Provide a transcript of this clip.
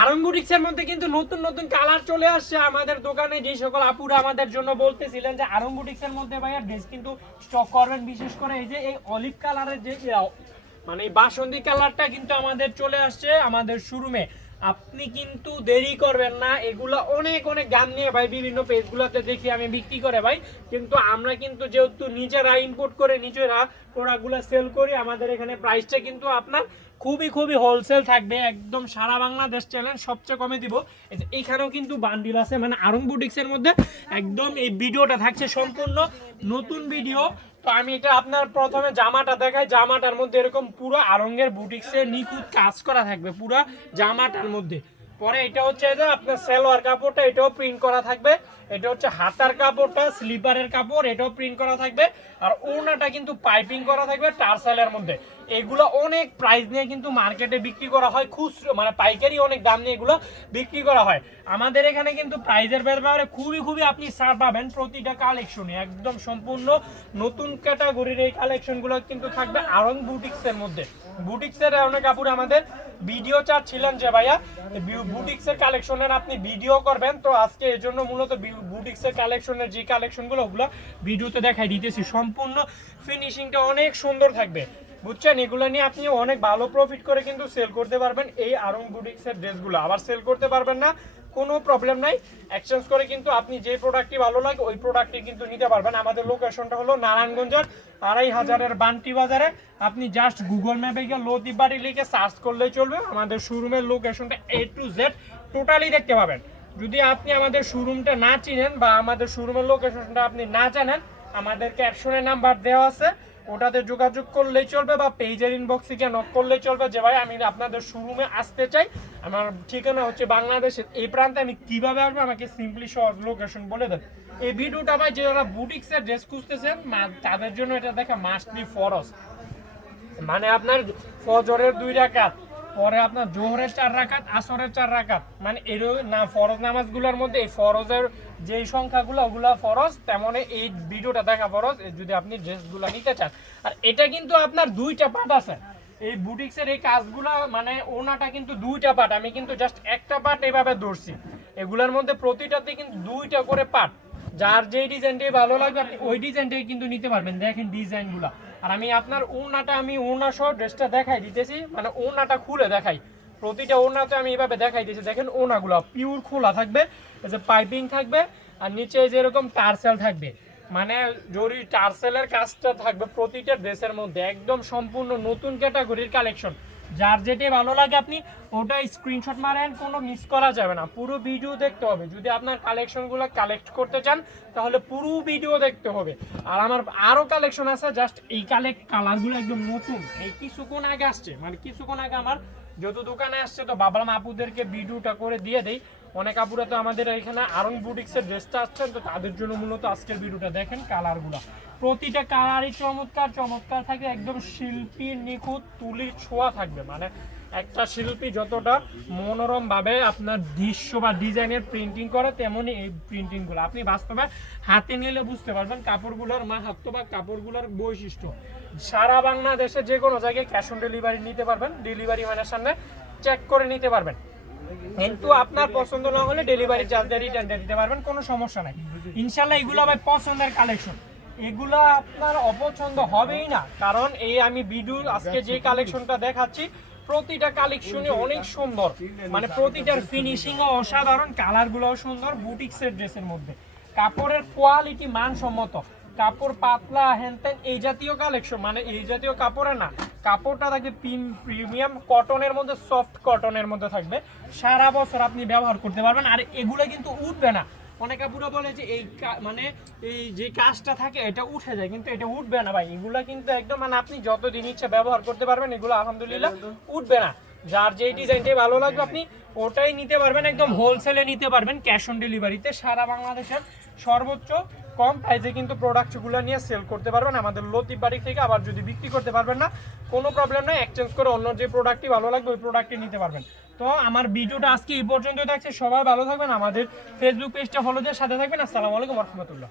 আরঙ্গুটিক্সের মধ্যে কিন্তু নতুন নতুন কালার চলে আসছে। আমাদের দোকানে যে সকল আপুরা আমাদের জন্য বলতেছিলেন যে আরঙ্গুটিক্সের মধ্যে ভাইয়া ড্রেস কিন্তু স্টক করবেন, বিশেষ করে এই যে এই অলিভ কালারের যে মানে বাসন্তী কালারটা কিন্তু আমাদের চলে আসছে আমাদের শোরুমে আপনি কিন্তু দেরি করবেন না। এগুলা অনেক অনেক গান নিয়ে ভাই বিভিন্ন পেজগুলোতে দেখি আমি বিক্রি করে ভাই। কিন্তু আমরা কিন্তু যেহেতু নিজেরা ইম্পোর্ট করে নিজেরা প্রোডাক্টগুলো সেল করি, আমাদের এখানে প্রাইসটা কিন্তু আপনার খুবই খুবই হোলসেল থাকবে। একদম সারা বাংলাদেশ চ্যালেঞ্জ সবচেয়ে কমে দিব। এইখানেও কিন্তু বান্ডিল আছে মানে আরং বুটিক্সের মধ্যে একদম এই ভিডিওটা থাকছে সম্পূর্ণ নতুন ভিডিও তো আমি এটা আপনার প্রথমে জামাটা দেখাই। জামাটার মধ্যে এরকম পুরো আরঙ্গের বুটিক্সে নিখুঁত কাজ করা থাকবে, পুরো জামাটার মধ্যে। পরে এটা হচ্ছে যে আপনার সেলোয়ার কাপড়টা এটাও প্রিন্ট করা থাকবে। এটা হচ্ছে হাতার কাপড়টা স্লিপারের কাপড়, এটাও প্রিন্ট করা থাকবে। আর ওড়নাটা কিন্তু পাইপিং করা থাকবে টার্সালের মধ্যে। এগুলো অনেক প্রাইস নিয়ে কিন্তু মার্কেটে বিক্রি করা হয়, খুচরো মানে পাইকারি অনেক দাম নিয়ে এগুলো বিক্রি করা হয়। আমাদের এখানে কিন্তু প্রাইজের ব্যাপারে খুবই খুবই আপনি ছাড় পাবেন প্রতিটা কালেকশনে একদম সম্পূর্ণ নতুন ক্যাটাগরির এই কালেকশনগুলো কিন্তু থাকবে আরং বুটিক্সের মধ্যে। বুটিক্সের অনেক কাপড় আমাদের ভিডিও চার ছিলেন যে ভাইয়া বুটিক্সের কালেকশনের আপনি ভিডিও করবেন, তো আজকে এই জন্য মূলত বুটিক্সের কালেকশনের যে কালেকশনগুলো, ওগুলো ভিডিওতে দেখাই দিতেছি। সম্পূর্ণ ফিনিশিংটা অনেক সুন্দর থাকবে। বুঝছেন? এগুলো নিয়ে আপনি অনেক ভালো প্রফিট করে কিন্তু সেল করতে পারবেন এই আরং বুটিক্সের ড্রেসগুলো আবার সেল করতে পারবেন না কোনো প্রবলেম নাই। এক্সচেঞ্জ করে কিন্তু আপনি যে প্রোডাক্টটি ভালো লাগে, ওই প্রোডাক্টটি কিন্তু নিতে পারবেন। আমাদের লোকেশনটা হলো নারায়ণগঞ্জের আড়াই হাজারের বান্টি বাজারে। আপনি জাস্ট গুগল ম্যাপে গিয়ে লতিবাড়ি লিখে সার্চ করলেই চলবে। আমাদের শোরুমের লোকেশনটা এ টু জেড টোটালি দেখতে পাবেন। যদি আপনি আমাদের শোরুমটা না চিনেন বা আমাদের শোরুমের লোকেশনটা আপনি না জানেন, আমাদের ক্যাপশনে নাম্বার দেওয়া আছে। ওটাতে যোগাযোগ করলেই চলবে বা পেজের ইনবক্সে গিয়ে নক করলেই চলবে। যে ভাই, আমি আপনাদের শোরুমে আসতে চাই। আমার ঠিকানা হচ্ছে বাংলাদেশের। এই প্রান্তে আমি কীভাবে আসব? আমাকে সিম্পলি সহজ লোকেশন বলে দেন। এই ভিডিওটা ভাই যারা বুটিক্সের ড্রেস খুঁজতেছেন তাদের জন্য এটা দেখা মাস্টলি ফরস মানে আপনার ফজরের দুই রাকাত পরে আপনার জোহরের চার রাকাত, আসরের চার রাকাত। মানে এর না, ফরজ নামাজগুলোর মধ্যে এই ফরজের যেই সংখ্যাগুলো, ওগুলা ফরজ, তেমন এই ভিডিওটা দেখা ফরজ যদি আপনি ড্রেসগুলো নিতে চান। আর এটা কিন্তু আপনার দুইটা পার্ট আছে। এই বুটিক্সের এই কাজগুলো মানে ওনাটা কিন্তু দুইটা পার্ট। আমি কিন্তু জাস্ট একটা পার্ট এইভাবে ধরছি। এগুলোর মধ্যে প্রতিটাতে কিন্তু দুইটা করে পার্ট। যার যেই ডিজাইনটাই ভালো লাগবে, আপনি ওই ডিজাইনটাই কিন্তু নিতে পারবেন। দেখেন ডিজাইনগুলো আর আমি আপনার ওড়নাটা আমি ওড়না সহ ড্রেসটা দেখাই দিতেছি। মানে ওড়নাটা খুলে দেখাই। প্রতিটা ওড়নাতে আমি এভাবে দেখাই দিয়েছি। দেখেন ওড়নাগুলো পিওর খোলা থাকবে, এই যে পাইপিং থাকবে, আর নিচে যেরকম টার্সেল থাকবে। মানে জরি টার্সেলের কাজটা থাকবে প্রতিটা ড্রেসের মধ্যে, একদম সম্পূর্ণ নতুন ক্যাটাগরির কালেকশন যার যেটি ভালো লাগে আপনি ওটা স্ক্রিনশট মারেন, কোনো মিস করা যাবে না। পুরো ভিডিও দেখতে হবে। যদি আপনার কালেকশনগুলো কালেক্ট করতে চান, তাহলে পুরো ভিডিও দেখতে হবে। আর আমার আরও কালেকশন আছে জাস্ট এই কালেক্ট কালারগুলো একদম নতুন। এই কিছুক্ষণ আগে আসছে। মানে কিছুক্ষণ আগে আমার যত দোকানে আসছে, তো বাবলাম আপুদেরকে ভিডিওটা করে দিয়ে দেই। অনেক আপুরা তো আমাদের এখানে আরং বুটিক্সের ড্রেসটা আসছেন, তো তাদের জন্য মূলত আজকের ভিডিওটা দেখেন কালারগুলো। প্রতিটা কালারই চমৎকার চমৎকার থাকে, একদম শিল্পীর নিখুঁত তুলির ছোঁয়া থাকবে। মানে একটা শিল্পী যতটা মনোরম ভাবে আপনার দৃশ্য বা ডিজাইনের প্রিন্টিং করে তেমনই এই প্রিন্টিংগুলো আপনি বাস্তবে হাতে নিলে বুঝতে পারবেন কাপড়গুলোর মাহাত্ম বা কাপড়গুলোর বৈশিষ্ট্য। সারা বাংলাদেশে যে কোনো জায়গায় ক্যাশ অন ডেলিভারি নিতে পারবেন ডেলিভারি ম্যানের সামনে চেক করে নিতে পারবেন। কিন্তু আপনার পছন্দ না হলে ডেলিভারি চার্জ দিয়ে রিটার্ন দিয়ে দিতে পারবেন, কোনো সমস্যা নাই। ইনশাল্লাহ এগুলো আমার পছন্দের কালেকশন এগুলো আপনার অপছন্দ হবেই না, কারণ এই আমি ভিডিও আজকে যে কালেকশনটা দেখাচ্ছি, প্রতিটা কালেকশনে অনেক সুন্দর। মানে প্রতিটার ফিনিশিং অসাধারণ কালারগুলোও সুন্দর বুটিক্সের ড্রেসের মধ্যে। কাপড়ের কোয়ালিটি মানসম্মত। কাপড় পাতলা হ্যানত্যান এই জাতীয় কালেকশন মানে এই জাতীয় কাপড়ে না কাপড়টা থাকবে প্রিমিয়াম কটনের মধ্যে সফট কটনের মধ্যে থাকবে। সারা বছর আপনি ব্যবহার করতে পারবেন আর এগুলো কিন্তু উঠবে না। অনেক কাপুরা বলে যে এই মানে এই যে কাজটা থাকে এটা উঠে যায় কিন্তু এটা উঠবে না ভাই। এগুলা কিন্তু একদম মানে আপনি যতদিন ইচ্ছা ব্যবহার করতে পারবেন এগুলো আলহামদুলিল্লাহ উঠবে না। যার যেই ডিজাইনটাই ভালো লাগবে আপনি, ওটাই নিতে পারবেন, একদম হোলসেলে নিতে পারবেন ক্যাশ অন ডেলিভারিতে সারা বাংলাদেশের সর্বোচ্চ কম প্রাইসে কিন্তু প্রোডাক্টগুলো নিয়ে সেল করতে পারবেন। আমাদের লতিফ বাড়ি থেকে আবার যদি বিক্রি করতে পারবেন না, কোনো প্রবলেম নয় এক্সচেঞ্জ করে অন্য যে প্রোডাক্টটি ভালো লাগবে, ওই প্রোডাক্টটি নিতে পারবেন। তো আমার ভিডিওটা আজকে এই পর্যন্ত থাকছে। সবাই ভালো থাকবেন। আমাদের ফেসবুক পেজটা ফলো দিয়ে সাথে থাকবেন। আসসালামু আলাইকুম রহমতুল্লাহ।